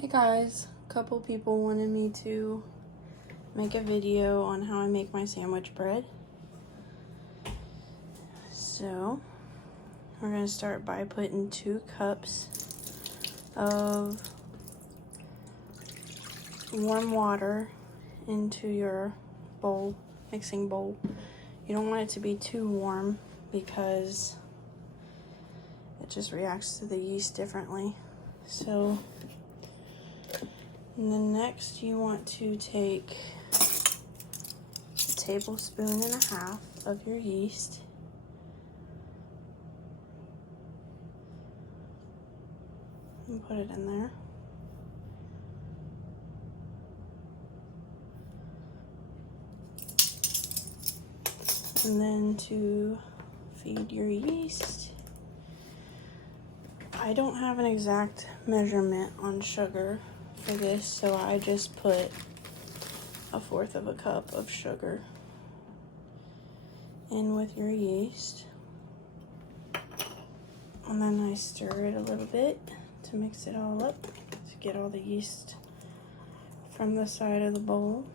Hey guys, a couple people wanted me to make a video on how I make my sandwich bread. So, we're going to start by putting 2 cups of warm water into your bowl, mixing bowl. You don't want it to be too warm because it just reacts to the yeast differently. And then next you want to take a tablespoon and a half of your yeast. And put it in there. And then to feed your yeast, I don't have an exact measurement on sugar for this, so I just put 1/4 of a cup of sugar in with your yeast. And then I stir it a little bit to mix it all up, to get all the yeast from the side of the bowl.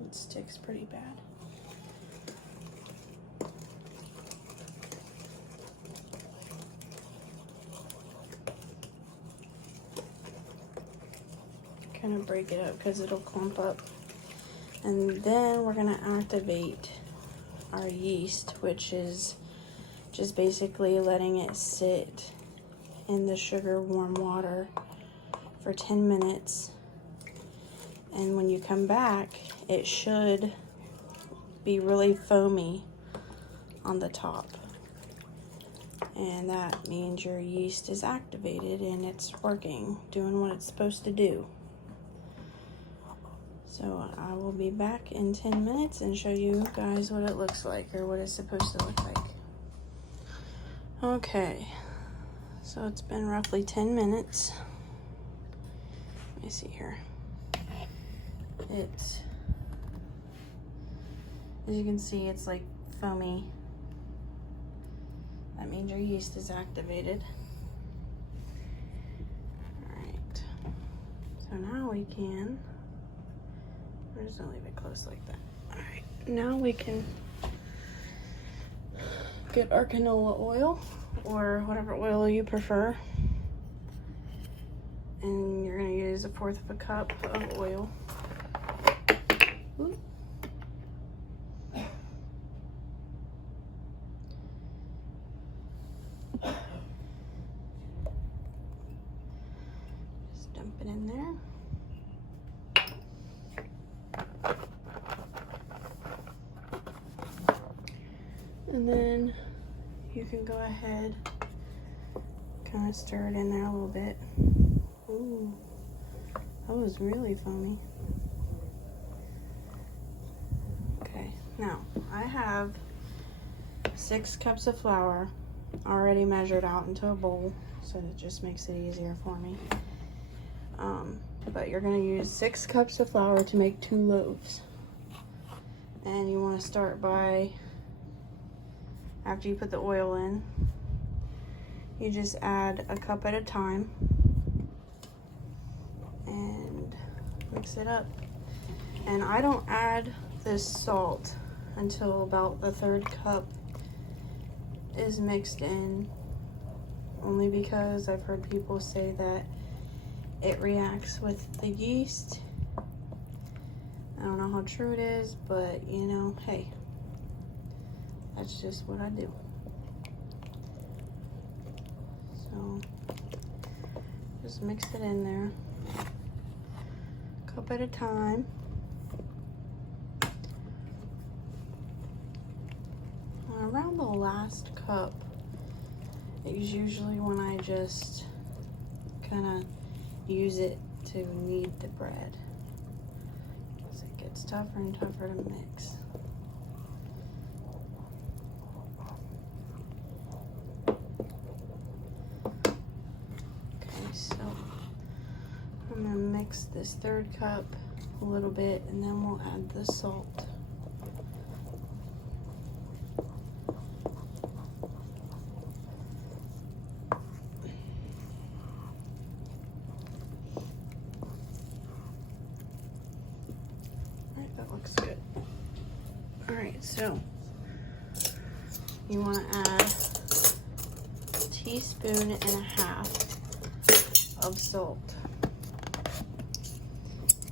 It sticks pretty bad. Kind of break it up because it'll clump up. And then we're gonna activate our yeast, which is just basically letting it sit in the sugar warm water for 10 minutes. And when you come back, it should be really foamy on the top. And that means your yeast is activated and it's working, doing what it's supposed to do. So I will be back in 10 minutes and show you guys what it looks like, or what it's supposed to look like. Okay, so it's been roughly 10 minutes. Let me see here. As you can see, it's like foamy. That means your yeast is activated. Alright, so now we can, I'm just gonna leave it close like that. Alright, now we can get our canola oil, or whatever oil you prefer. And you're gonna use 1/4 of a cup of oil. Ooh. Just dump it in there. And then you can go ahead, kind of stir it in there a little bit. Ooh, that was really foamy. Okay, now I have 6 cups of flour already measured out into a bowl, so it just makes it easier for me. But you're gonna use 6 cups of flour to make 2 loaves. And you wanna start by, after you put the oil in, you just add a cup at a time and mix it up. And I don't add this salt until about the 3rd cup is mixed in, only because I've heard people say that it reacts with the yeast. I don't know how true it is, but you know, hey, that's just what I do. So just mix it in there, cup at a time. Around the last cup is usually when I just kind of use it to knead the bread, because it gets tougher and tougher to mix. Okay, so I'm gonna mix this 3rd cup a little bit, and then we'll add the salt. So you want to add a teaspoon and a half of salt.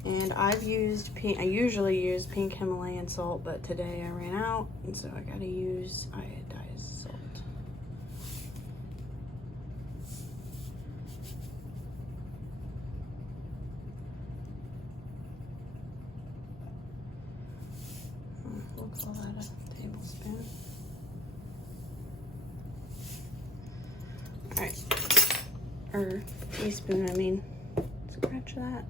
And I usually use pink Himalayan salt, but today I ran out, and so I gotta use iodized salt. We'll call that a tablespoon. All right, or teaspoon, I mean, scratch that.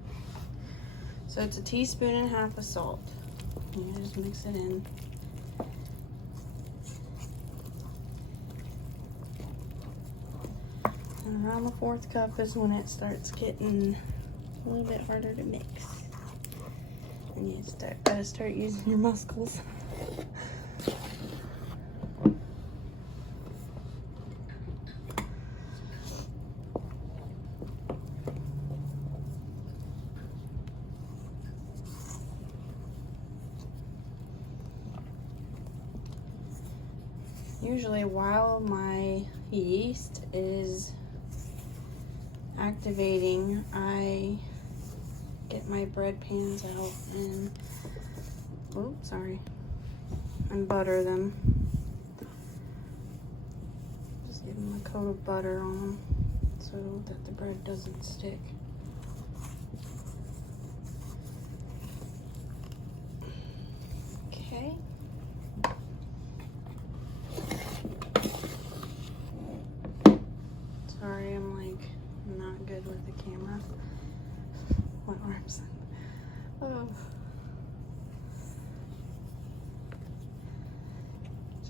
So it's a teaspoon and a half of salt. You just mix it in. And around the 4th cup is when it starts getting a little bit harder to mix. And you gotta start using your muscles. Usually while my yeast is activating, I get my bread pans out and, and butter them. Just give them a coat of butter on them so that the bread doesn't stick. Okay. Sorry, I'm like not good with the camera. My arms. Oh.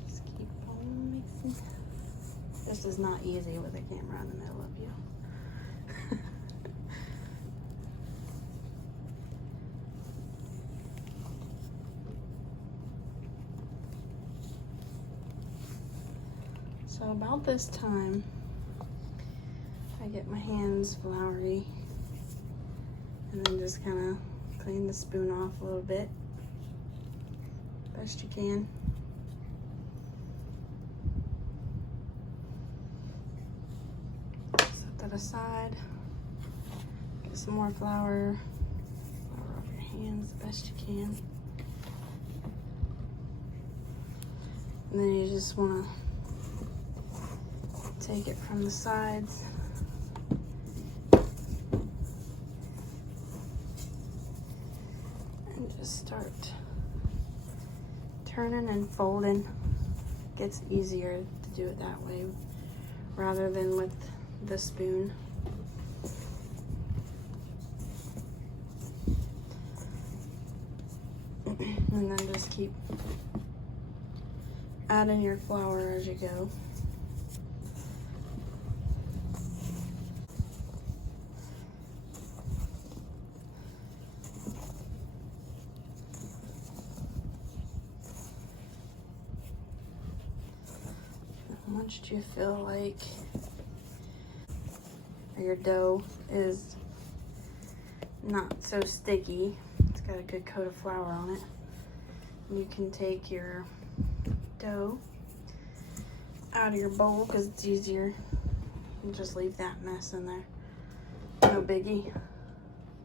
Just keep on mixing. This is not easy with a camera in the middle of you. So about this time, I get my hands floury and then just kind of clean the spoon off a little bit, best you can. Set that aside, get some more flour off your hands the best you can. And then you just want to take it from the sides. And just start turning and folding. It gets easier to do it that way rather than with the spoon. And then just keep adding your flour as you go. Once you feel like your dough is not so sticky, it's got a good coat of flour on it, you can take your dough out of your bowl because it's easier and just leave that mess in there. No biggie.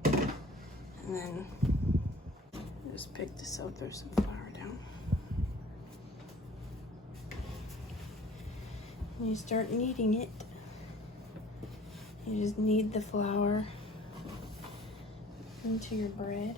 And then just pick this up, throw some flour down. You start kneading it. You just knead the flour into your bread.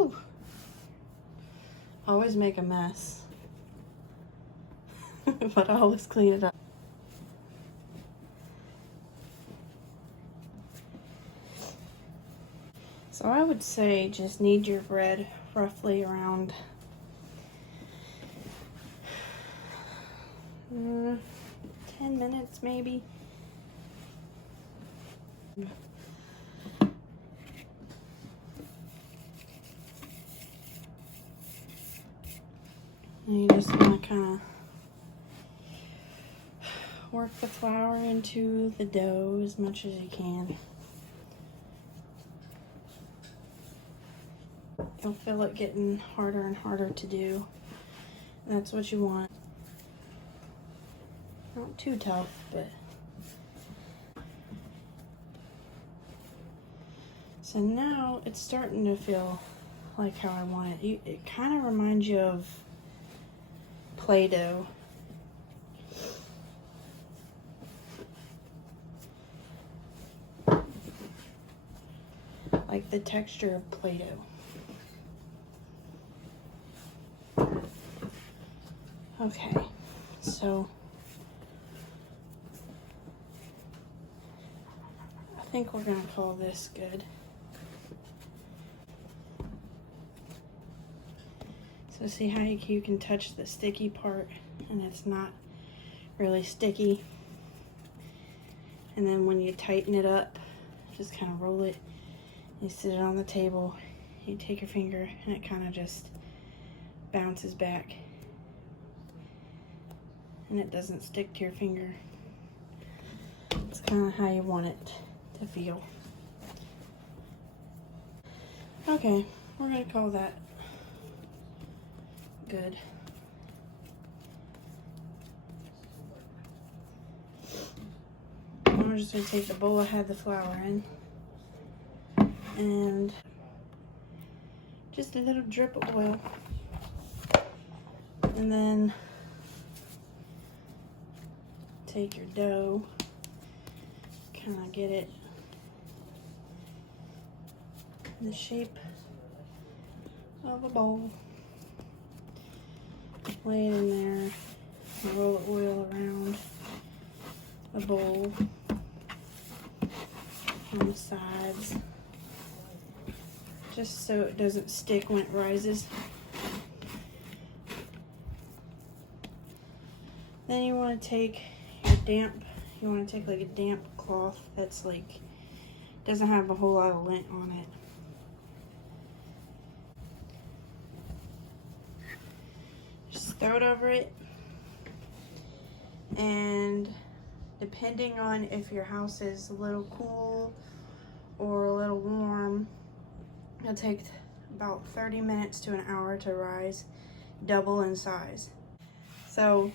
Ooh. Always make a mess, but I always clean it up. So I would say just knead your bread roughly around 10 minutes maybe. And you just want to kind of work the flour into the dough as much as you can. You'll feel it getting harder and harder to do. That's what you want. Not too tough, but. So now it's starting to feel like how I want it. It kind of reminds you of Play-Doh. Like the texture of Play-Doh. Okay, so I think we're gonna call this good. So see how you can touch the sticky part and it's not really sticky. And then when you tighten it up, just kind of roll it, you sit it on the table, you take your finger and it kind of just bounces back. And it doesn't stick to your finger. It's kind of how you want it to feel. Okay, we're gonna call that good. I'm just gonna take the bowl I had the flour in and just a little drip of oil, and then take your dough, kind of get it in the shape of a bowl, lay it in there, roll the oil around the bowl on the sides, just so it doesn't stick when it rises. Then you want to take you want to take like a damp cloth that's like, doesn't have a whole lot of lint on it. Just throw it over it, and depending on if your house is a little cool or a little warm, it'll take about 30 minutes to an hour to rise, double in size. So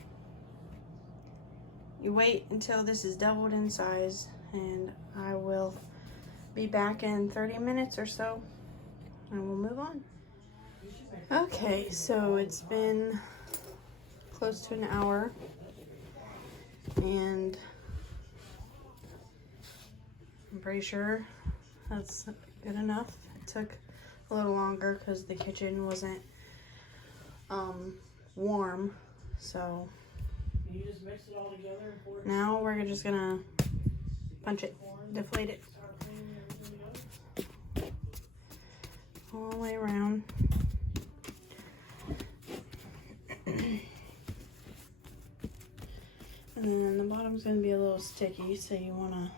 you wait until this is doubled in size, and I will be back in 30 minutes or so, and we'll move on. Okay, so it's been close to an hour, and I'm pretty sure that's good enough. It took a little longer because the kitchen wasn't warm, so You just mix it all together and pour it. now we're just gonna punch it, deflate it all the way around. And then the bottom's gonna be a little sticky, so you wanna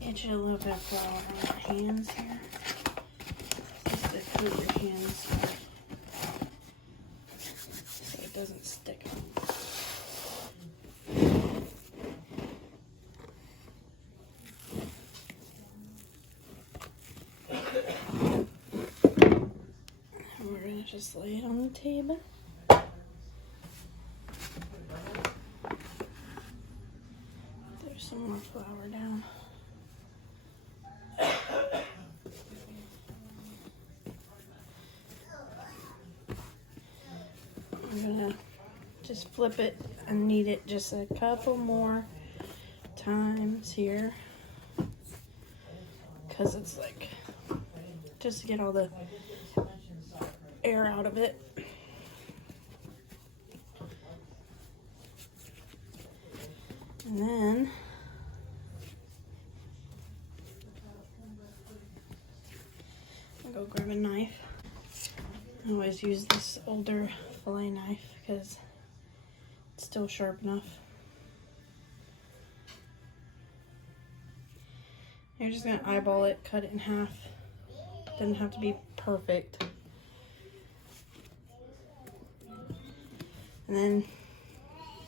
get you a little bit of flour on your hands here, just to coat your hands so it doesn't stick. And we're gonna just lay it on the table. There's some more flour down. I'm gonna just flip it and knead it just a couple more times here, because it's like, just to get all the air out of it. And then go grab a knife. I always use this older fillet knife because it's still sharp enough. You're just gonna eyeball it, cut it in half. Doesn't have to be perfect. And then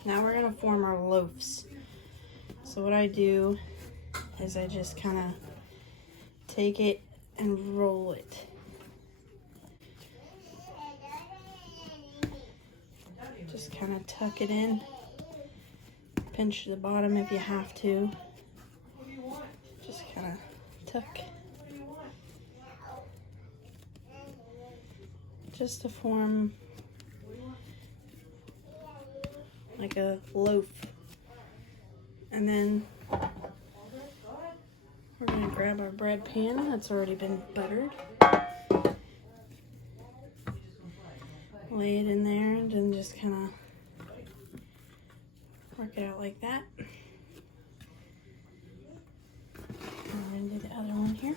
now we're gonna form our loafs. So what I do is I just kind of take it and roll it. Just kind of tuck it in. Pinch the bottom if you have to. Just kind of tuck. Just to form like a loaf. And then we're going to grab our bread pan that's already been buttered. Lay it in there and then just kind of work it out like that. I'm going to do the other one here.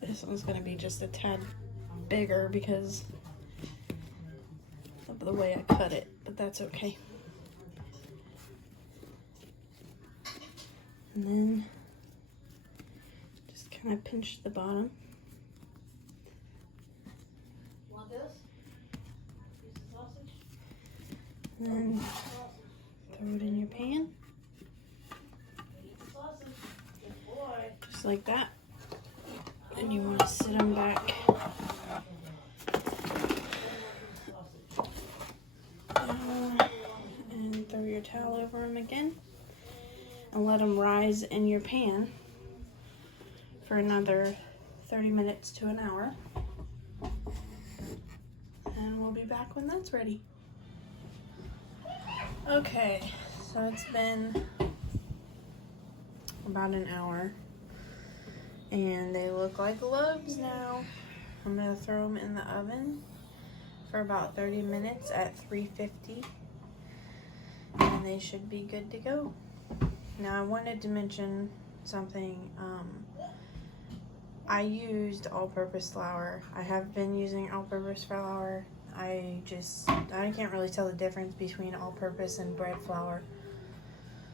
This one's going to be just a tad bigger because of the way I cut it, but that's okay. And then just kind of pinch the bottom. Want this? Piece of sausage? And then throw it in your pan. Eat the sausage. Good boy. Just like that. And you want to sit them back and throw your towel over them again and let them rise in your pan for another 30 minutes to an hour. And we'll be back when that's ready. Okay, so it's been about an hour. And they look like loaves now. I'm going to throw them in the oven for about 30 minutes at 350. And they should be good to go. Now I wanted to mention something. I used all-purpose flour. I have been using all-purpose flour. I can't really tell the difference between all-purpose and bread flour.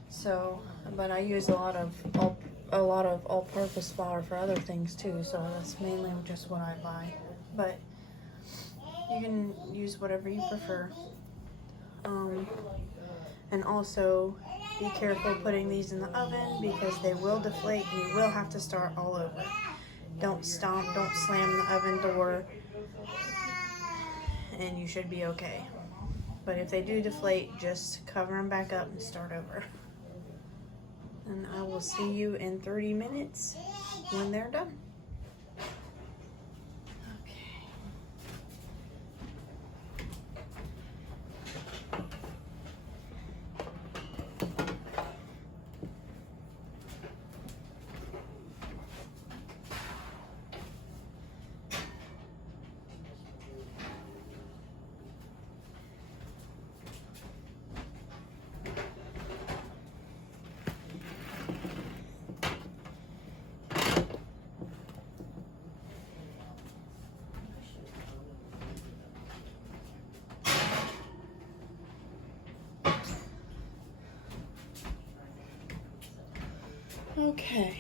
So, but I use a lot of all-purpose flour for other things too, so that's mainly just what I buy. But you can use whatever you prefer. And also be careful putting these in the oven because they will deflate and you will have to start all over. Don't stomp, don't slam the oven door, and you should be okay. But if they do deflate, just cover them back up and start over. And I will see you in 30 minutes when they're done. Okay.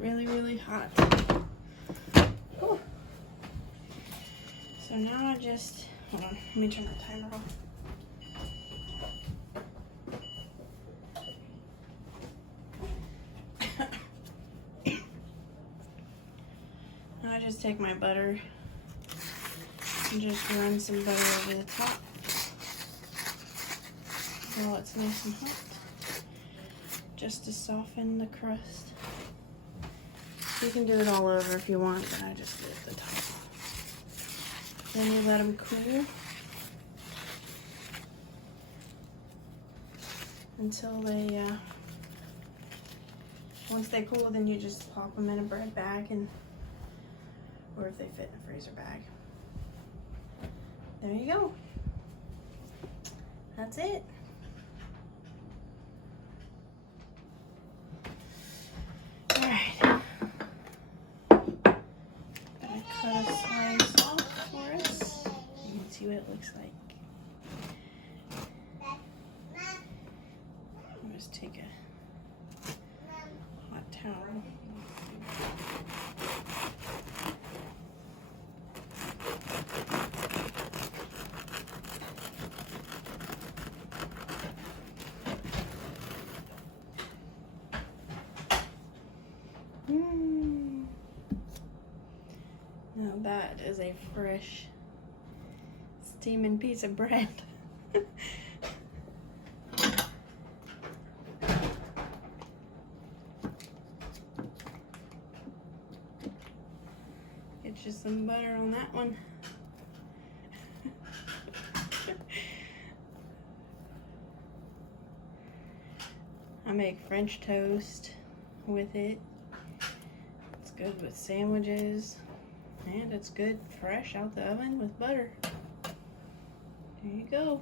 Really, really hot. Whew. So now I just, hold on, let me turn the timer off. Now I just take my butter and just run some butter over the top while it's nice and hot. just to soften the crust. You can do it all over if you want, but I just did the top. Then you let them cool until they, once they cool, then you just pop them in a bread bag, and or if they fit in a freezer bag. There you go. That's it. Alright. Gonna cut a slice off for us. You can see what it looks like. I'll just take a hot towel. Now that is a fresh steaming piece of bread. Get you some butter on that one. I make French toast with it. It's good with sandwiches, and it's good fresh out the oven with butter. There you go.